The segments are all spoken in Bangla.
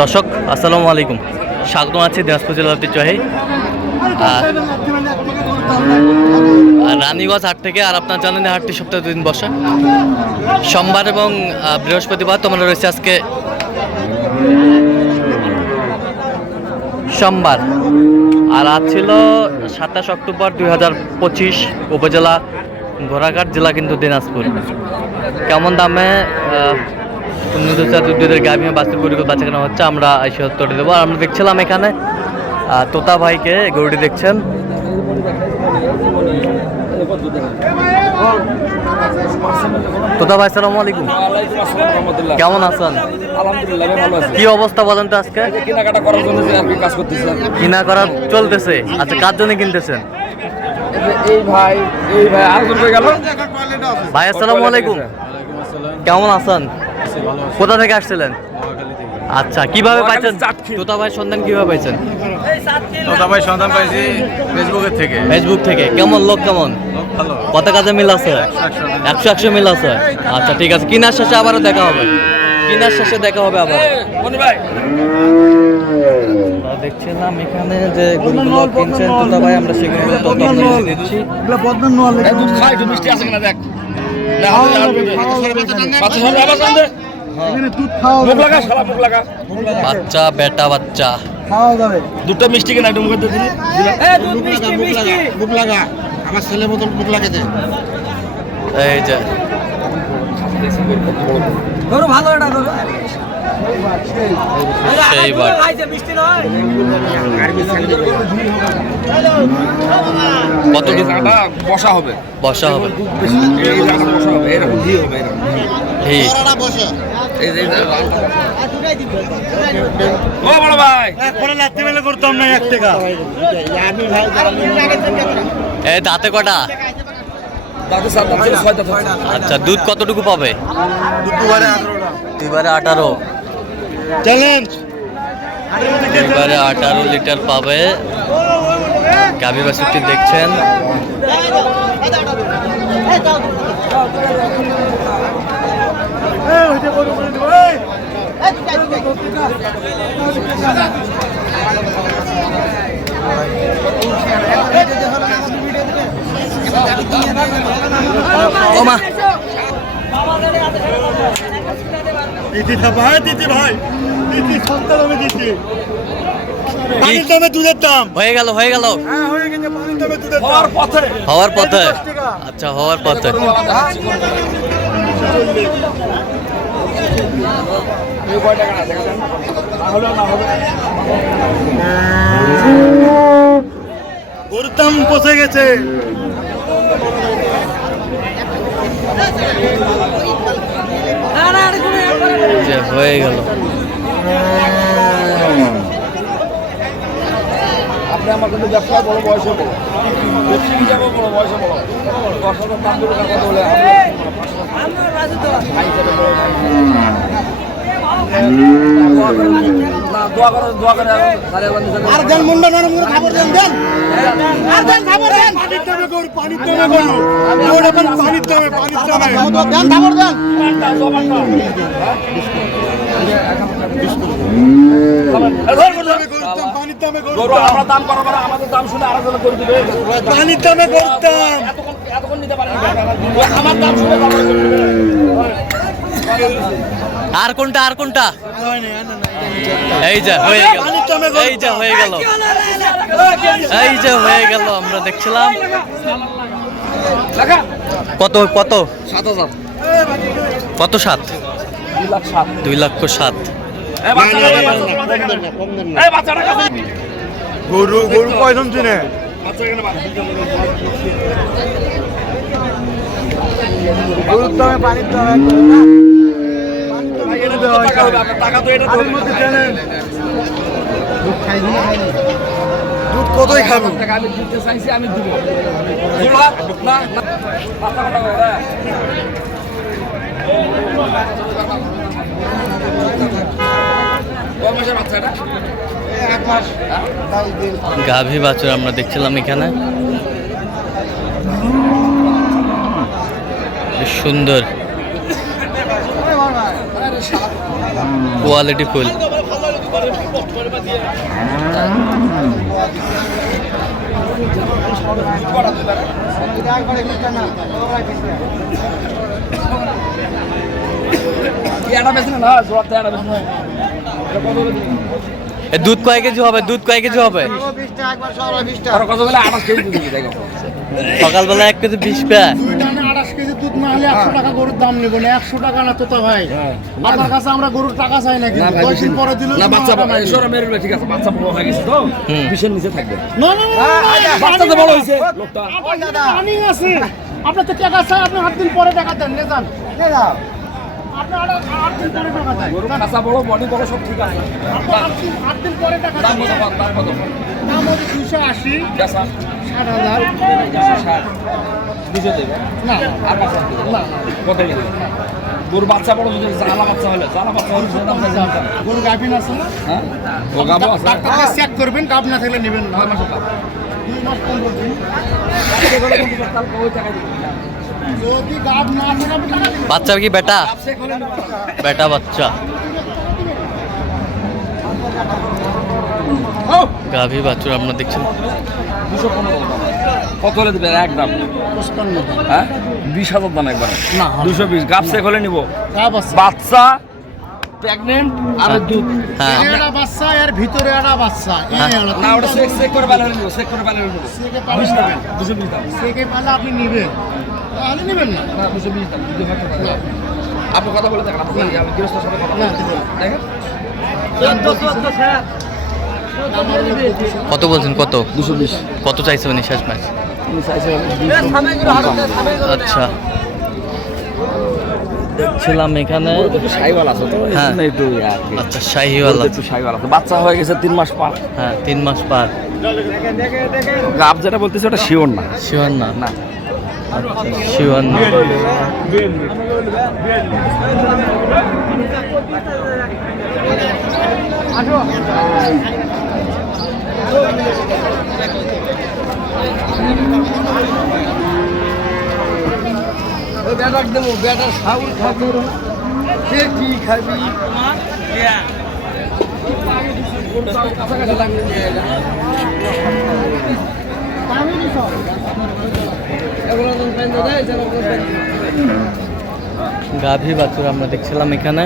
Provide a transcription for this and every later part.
দর্শক, আসসালামু আলাইকুম। স্বাগতম আছি দিনাজপুর জেলার ঐতিহ্যবাহী রানীগঞ্জ হাট থেকে আর আপনার জানেন হাটটি সপ্তাহে দুদিন বসে। সোমবার এবং বৃহস্পতিবার তোমরা রয়েছে আজকে সোমবার। আর আজ ছিল সাতাশ অক্টোবর দুই হাজার পঁচিশ উপজেলা ঘোড়াঘাট জেলা কিন্তু দিনাজপুর। কেমন দামে দুধের দুধের গাভী বাস্তব গরুগুলো বাচ্চা কেনা হচ্ছে, আমরা এসে উত্তর দেবো। আর আমরা দেখছিলাম এখানে তোতা ভাইকে গরুটি দেখছেন। তোতা ভাই সালাম আলাইকুম। কেমন আছেন? কি অবস্থা বলেন তো আজকে? করার কিনা করা চলতেছে। আচ্ছা কার জন্য কিনতেছেন? ভাই এই আলাইকুম। কেমন আছেন? কোথা থেকে আসছিলেন আচ্ছা কীভাবে পাইছেন তোতা ভাই সন্ধান কীভাবে পাইছেন দাদা ভাই সন্ধান পাইছি ফেসবুকের থেকে ফেসবুক থেকে কেমন লোক কেমন কত কাজে মিল আছে একশো একশো মিল আছে আচ্ছা ঠিক আছে কিনার শেষে আবারও দেখা হবে কিনার শেষে দেখা হবে আবার মনি দেখছিলাম এখানে যে গরুগুলো কিনছেন তোতা ভাই আমরা সেগুলো তথ্য আপনাদের দিচ্ছি দুধ খাই মিষ্টি আছে কিনা দেখ বাচ্চা সব আবার মুখ লাগা শালা মুখ লাগা। বাচ্চা বেটা বাচ্চা। দুধটা মিষ্টি কিনা একটু মুখে। বুক লাগা আমার ছেলে মতন বুক লাগাতে এই যে। সেই বাট কত বসা হবে। বসা হবে। বসা হবে এরকম হবে এরকম ও বড় ভাই। আমি ভাই এই দাঁতে কটা? দাঁত আচ্ছা দুধ কতটুকু পাবে? দুইবারে আঠারো চ্যালেঞ্জ দুইবারে আঠারো। লিটার পাবে। গাভী বাছুরটি দেখছেন। দিদি ভাই দিদি ভাই। দিদি সস্তা দামে দিদি পানির দামে দুধের দাম। হয়ে গেল হয়ে গেল। হ্যাঁ পথে। হওয়ার পথে। আচ্ছা হওয়ার পথে। দাম পচে গেছে। হয়ে গেল। আপনি আমার কিন্তু ব্যবসায় বড় বয়সে বড় ব্যবসা হিসাবে বড় বয়সে বড় দশ হাজার দাম দেবে টাকা বলে আর দেন মুন্ডা নরম করে খাবার দেন দেন। আর দেন খাবার দেন। পানির দামে গরু পানির দামে গরু গরু পানির দামে পানির দামে দেন খাবার দেন। গরুর দাম পানির দামে গরু গরু আমরা দাম করা করে আমাদের দাম শুনে আরও জন দিবে। পানির দামে গরুর এতক্ষণ এতক্ষণ নিতে পারেন আমার দাম শুনে দাম করে দিবে। আর কোনটা আর কোনটা? এই যে হয়ে গেল। পানির দামে গরুর এই যে। হয়ে গেল। এই যে হয়ে গেল আমরা দেখছিলাম। কত কত? সাত হাজার। কত সাত? দুই লাখ সাত। দুই লক্ষ সাত। এই বাচ্চাটা গরু গরু কয়জন চিনে গরুর দামে পানির দামে। দুধ কতই খাব টাকা আমি দিতে চাইছি, আমি দিব। হ্যাঁ। কয় মাসের বাচ্চা এটা? গাভী বাছুর আমরা দেখছিলাম এখানে। বেশ সুন্দর। কোয়ালিটি ফুল। এটা বেশি না এটা বেশি এ দুধ কয় কেজি হবে? দুধ কয় কেজি হবে? আর কত বলে আঠাশ কেজি দুধ দিবি দেখো। সকালবেলা এক কেজি বিশ পা দুই টানে আঠাশ কেজি দুধ না হলে একশো টাকা গরুর দাম নেব না। একশো টাকা না তোতা ভাই। আপনার কাছে আমরা গরুর টাকা চাই না কিন্তু দশ দিন পরে দিলে না বাচ্চা ঈশ্বর মেরুল ঠিক আছে বাচ্চা বড় হয়ে গেছে তো? বিশের নিচে থাকবে। না না না, না বাচ্চা তো বড় হয়েছে। লোকটা। রানিং আছে। আপনার তো টাকা চাই আপনি আট দিন পরে টাকা দেন নে যান। খাসা বড় বডি বড় সব ঠিক আছে? আট দিন পরে টাকা দাম কত? দাম কত? দাম হচ্ছে দুশো আশি ষাট হাজার ষাট দুশো দেবে। না। আর বাচ্চা না কত দেবে? গরু বাচ্চা বড় যদি জ্বালা বাচ্চা হলে। জ্বালা বাচ্চা হলে সে দাম চাইছে গরু গাভিন আছে না? হ্যাঁ? ও গাবো আছে। ডাক্তারকে চেক করবেন গাভ না থাকলে নেবেন নয় মাসের দাম দুই মাস পনেরো দিন বাচ্চার কি বেটা? বেটা বাচ্চা। গাভী বাছুর আপনারা দেখছেন? দুশো পনেরো কত হলে দেবে? এক হ্যাঁ? বিশ হাজার দাম একবার। না দুশো বিশ। নিবো। বাচ্চা প্রেগনেন্ট আর দুধ। হ্যাঁ। এর বাচ্চা এর ভিতরে বাচ্চা। হ্যাঁ। না ওটা চেক চেক করে হলে নিবো চেক করে হলে নিবো পালে আপনি নেবেন। তাহলে নেবেন না? না দুশো বিশ দাম আপনি কথা বলে দেখেন আপনি আমি গৃহস্থের সাথে কথা না, দেখেন। কত বলছেন কত? দুশো বিশ। কত চাইছে উনি শেষ ম্যাচ? আচ্ছা। দেখছিলাম এখানে। আছে তো হ্যাঁ। একটু আচ্ছা শাহিওয়ালা একটু সাইওয়াল আছে। বাচ্চা হয়ে গেছে তিন মাস পর। হ্যাঁ তিন মাস পার। গাব যেটা বলতেছে ওটা শিওর না। শিওর না। না। শিওর না বেটার দেবো বেটার সাউল খাব সে কি খাবি গাভী বাছুর আমরা দেখছিলাম এখানে।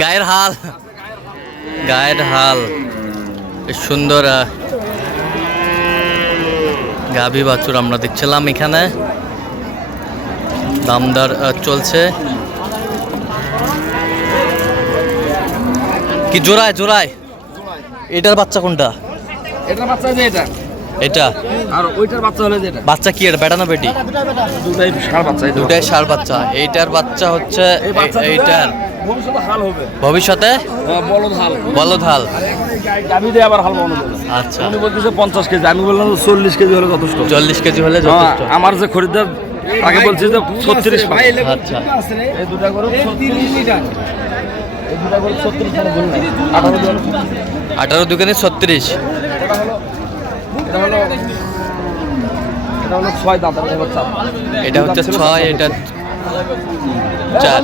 গায়ের হাল। গায়ের হাল। সুন্দর গাভী বাছুর আমরা দেখছিলাম এখানে। দামদার চলছে। কি জোড়ায় জোড়ায়? এটার বাচ্চা কোনটা? এটার বাচ্চা যে এটা। এটা? আর ওইটার বাচ্চা হলে যেটা? বাচ্চা কি এটা? বেটা না বেটি? দুটাই ষাঁড় বাচ্চা দুটাই সার বাচ্চা। এইটার বাচ্চা হচ্ছে এইটার। ভবিষ্যতে হাল হবে। ভবিষ্যতে? হ্যাঁ, বলদ হাল। বলদ হাল। গাভি দিয়ে আবার হাল বানানো আচ্ছা। উনি বলতেছে পঞ্চাশ কেজি। আমি বললাম চল্লিশ কেজি হলে যথেষ্ট। চল্লিশ কেজি হলে হ্যাঁ, যথেষ্ট। আমার যে খরিদ্দার তাকে বলছি যে ছত্রিশ আচ্ছা। এই দুটা করে তিরিশ লিটার। এই দুটা করে ছত্রিশ মানে আঠারো দোকানে ছত্রিশ। এটা হলো ছয় দাঁত আর এটা এটা হচ্ছে ছয় এটা চার।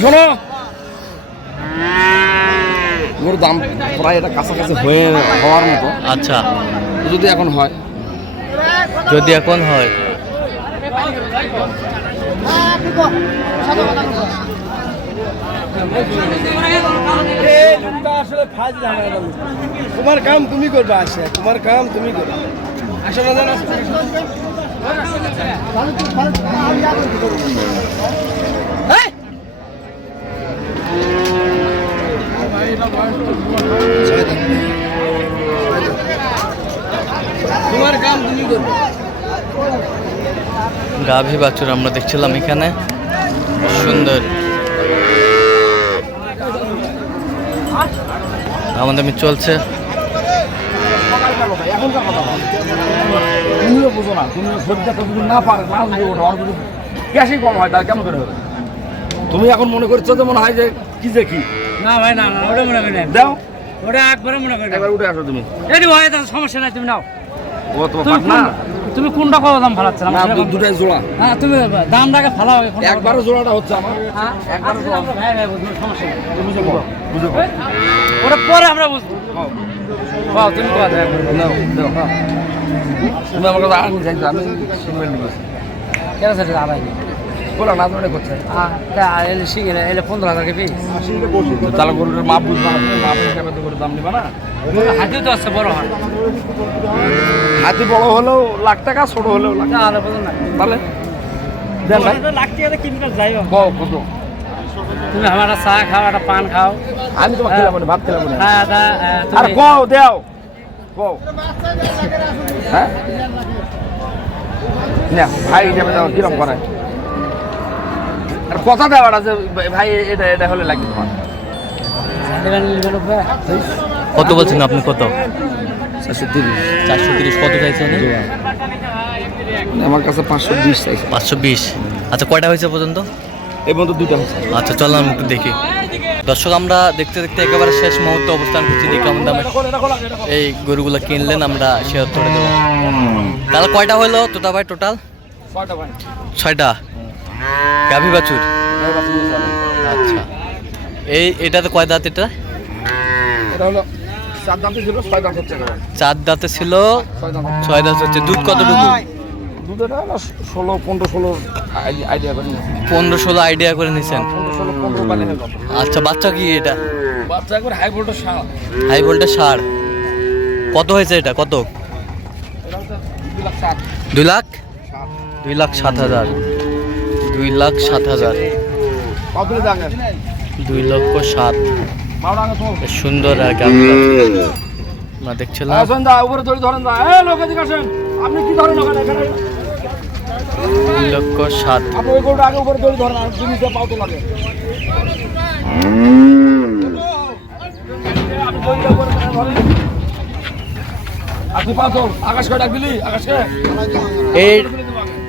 শোনো। দাম প্রায় এটা কাছাকাছি হয়ে হওয়ার মতো। আচ্ছা। যদি এখন হয়। যদি এখন হয়। তোমার কাম তুমি করবে আসে তোমার কাম তুমি করবে। তোমার কাম তুমি করবে। গাভী বাছুর আমরা দেখছিলাম এখানে। সুন্দর আমাদের আমি চলছে এখনকার কথা বলো। তুমিও বুঝো না তুমি শরীরটা যদি না পারে না যদি ওঠো আর যদি ক্যাশই কম হয় তাহলে কেমন করে চলছে। তুমি এখন মনে করছ যে মনে হয় যে কি যে কি? না ভাই না না ওটা মনে করি দাও। ওটা একবারে মনে করি একবার উঠে আসো তুমি। এটি ভাই তার সমস্যা নাই তুমি নাও। ও তোমার না তুমি কোনটা কত দাম ফালাচ্ছ না দুটাই জোড়া। হ্যাঁ তুমি দামটাকে ফালাও একবারও জোড়াটা হচ্ছে আমার। হ্যাঁ একবারে আচ্ছা, ভাই ভাই বুঝব সমস্যা নেই। বুঝে বুঝো বুঝো ওটা পরে আমরা বুঝব। বাহ তুমি কথা দাও হ্যাঁ। তুমি আমার কথা চাইছো আমি সিমেন্ট নিয়েছি কেন সেটা আড়াই না ধরে করছে। এলে শিখে এলে পনেরো হাজার কে পিস তাহলে গরুটার মাপ বুঝবা না মাপ হিসাবে তো গরুর দাম নিবা না। হাতিও তো আছে বড় হয়। হাতি বড় হলেও লাখ টাকা ছোট হলেও লাখ তাহলে দেন ভাই। লাখ টাকা কিনবে যাইবা। কত? তুমি আমার একটা চা খাও একটা পান খাও। আমি তোমার খেলাম না ভাত খেলাম না। খাওয়া দাওয়া, আহ, আর তুমি- কও দেও। কও। হ্যাঁ? না ভাই হিসাবে দাও কিরম করে? আর কথা দেওয়ার আছে ভাই এটা এটা হলে লাগবে তোমার? কত বলছেন আপনি কত? চারশো তিরিশ। চারশো তিরিশ কত চাইছেন আমার কাছে পাঁচশো বিশ চাইছে। পাঁচশো বিশ। আচ্ছা কয়টা হয়েছে পর্যন্ত? এই পর্যন্ত দুটো হচ্ছে আচ্ছা চললাম একটু দেখি। দর্শক আমরা দেখতে দেখতে একেবারে শেষ মুহূর্তে অবস্থান করছি। দেখি কেমন দামে এই গরুগুলো কিনলেন আমরা শেয়ার করে দেবো। তাহলে কয়টা হলো? তোতা ভাই টোটাল? ছয়টা। গাভী বাছুর? আচ্ছা। এই এটাতে কয় দাঁত এটা? এটা হলো চার দামতে ছিল ছয় দাম হচ্ছে চার দাঁতে ছিল ছয় দাম দাঁত হচ্ছে। দুধ কতটুকু হলো ষোলো পনেরো ষোলো আইডিয়া করে পনেরো ষোলো আইডিয়া করে নিছেন পনেরো ষোলো পনেরো পালি আচ্ছা বাচ্চা কি এটা? বাচ্চা হাই ভোল্টেজ সারা। হাই ভোল্টেজ সার। কত হয়েছে এটা? কত? এটা দুই লাখ দুই লাখ? সাত হাজার। দুই লাখ সাত হাজার। দুই লক্ষ সাত। তো সুন্দর আর গাভী বাছুর। আমরা দেখছিলাম। উপরে দড়ি ধরেন দা। এ লোক এদিকে আসেন। আপনি কি ধরেন ওখানে? এখানে দুই লক্ষ সাত। আপনি ওই গরুটা আগে উপরে দড়ি ধরেন আর জিনিসটা পাও তো লাগে আপনি দড়িটা উপরে ধরেন। আপনি পাও তো আকাশকে ডাক দিলি আকাশকে এই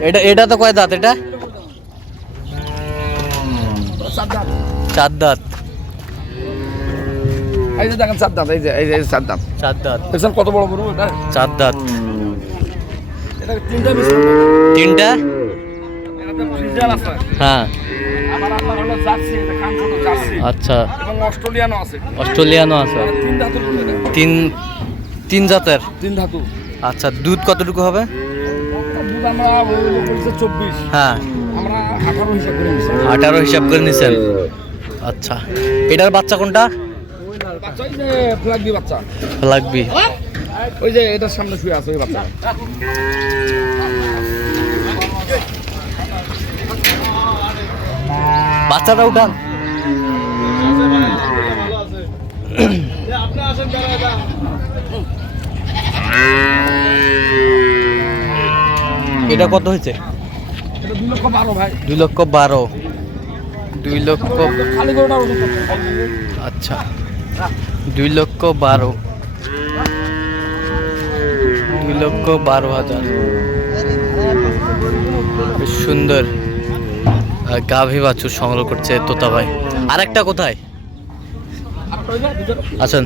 এটা এটা তো কয় দাঁত এটা চার দাঁত চার দাঁত। এই যে দেখেন চার দাঁত এই যে এই যে চার দাঁত। চার দাঁত। দেখছেন কত বড় গরু এটা? চার দাঁত। তিনটা হ্যাঁ। আচ্ছা। অস্ট্রেলিয়ানও আছে। অস্ট্রেলিয়ানও আছে। তিন। তিন জাতের? তিন ধাতু। আচ্ছা দুধ কতটুকু হবে? দুধ আমরা চব্বিশ। হ্যাঁ। আমরা আঠারো হিসাব করে নিচ্ছি আঠারো হিসাব করে নিছেন। আচ্ছা। এটার বাচ্চা কোনটা? লাগবি ওই যে এটার সামনে শুয়ে আছে ওই বাচ্চা। বাচ্চাটা উঠান। এটা কত হয়েছে? দুই লক্ষ বারো ভাই। দুই লক্ষ বারো। দুই লক্ষ? আচ্ছা দুই লক্ষ বারো। দুই লক্ষ বারো হাজার। বেশ সুন্দর। গাভী বাছুর সংগ্রহ করছে তোতা ভাই। আরেকটা কোথায়? আরেকটা ওই যে ভিতরে। আছেন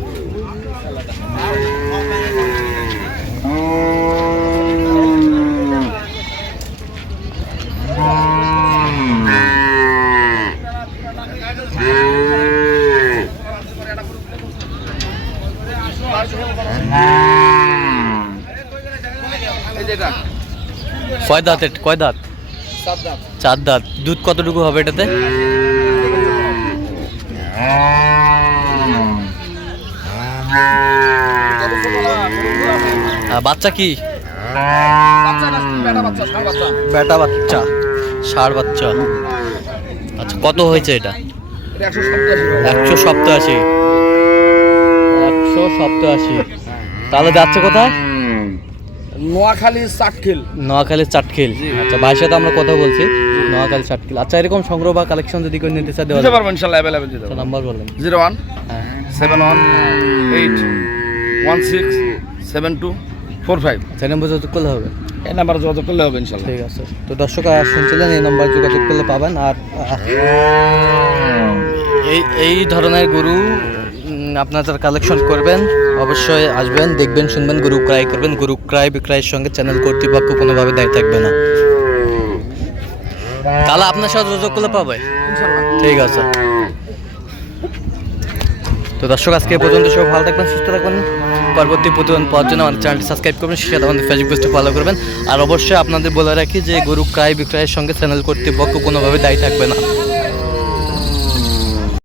এই যে এটা কয় দাঁত কয় দাঁত? চার দাঁত। দুধ কতটুকু হবে এটাতে? বাচ্চা কি? বেটা বাচ্চা। ষাঁড় বাচ্চা। আচ্ছা কত হয়েছে এটা? একশো সপ্তাশি। একশো সপ্তাশি তাহলে যাচ্ছে কোথায়? নোয়াখালী চাটখিল। নোয়াখালীর চাটখিল। আচ্ছা ভাইয়ের সাথে আমরা কথা বলছি। নোয়াখালী চাটখিল। আচ্ছা এরকম সংগ্রহ বা কালেকশন যদি কেউ নিতে চায় দিতে পারব ইনশাল্লাহ অ্যাভেলেবেল দিতে পারব নাম্বার বলেন। জিরো ওয়ান হ্যাঁ। Seven one eight one six seven two four five. সেই নম্বর যোগাযোগ করলে হবে। এই নাম্বার যোগাযোগ করলে হবে ইনশাল্লাহ। ঠিক আছে। তো দর্শক শুনছিলেন এই নম্বর যোগাযোগ করলে পাবেন। আর এই এই ধরনের গরু আপনারা কালেকশন করবেন অবশ্যই আসবেন দেখবেন শুনবেন গরু ক্রয় করবেন গরু ক্রয় বিক্রয়ের সঙ্গে চ্যানেল কর্তৃপক্ষ কোনোভাবে দায়ী থাকবে না। তাহলে আপনার সাথে যোগাযোগ করলে পাবে? ঠিক আছে। তো দর্শক আজকে পর্যন্ত সব ভালো থাকবেন সুস্থ থাকবেন। পরবর্তী প্রতিবেদন পাওয়ার জন্য আমাদের চ্যানেলটি সাবস্ক্রাইব করবেন সাথে আমাদের ফেসবুক পেজটি ফলো করবেন। আর অবশ্যই আপনাদের বলে রাখি যে গরু ক্রয় বিক্রয়ের সঙ্গে চ্যানেল কর্তৃপক্ষ কোনোভাবে দায়ী থাকবে না।